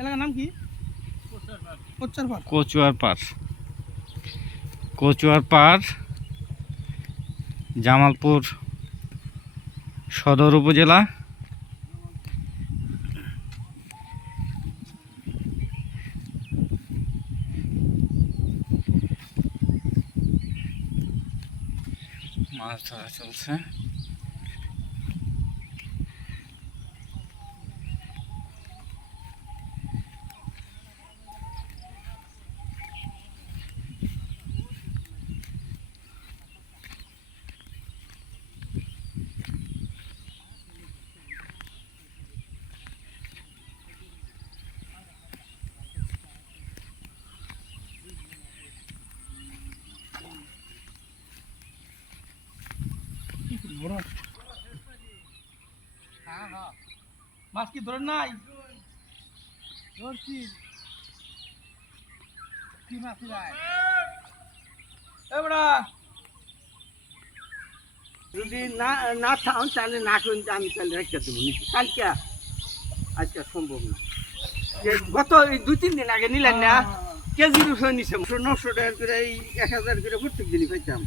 এলাকার নাম কি? কচুয়ারপাড় জামালপুর সদর উপজেলা। মাছ ধরা চলছে। মাছ কি ধরেন নাই? ধরছি। কি মাছ যায়? এবড়া যদি না থাকুন তাহলে না শুন আমি তাহলে রেখে দেবো কালকে আজকে সম্ভব না। গত 2-3 দিন আগে নিলেন না কেজির উপরে নিছে 900 টাকা করে, এই 1000 করে প্রত্যেক দিনই পাইতাম।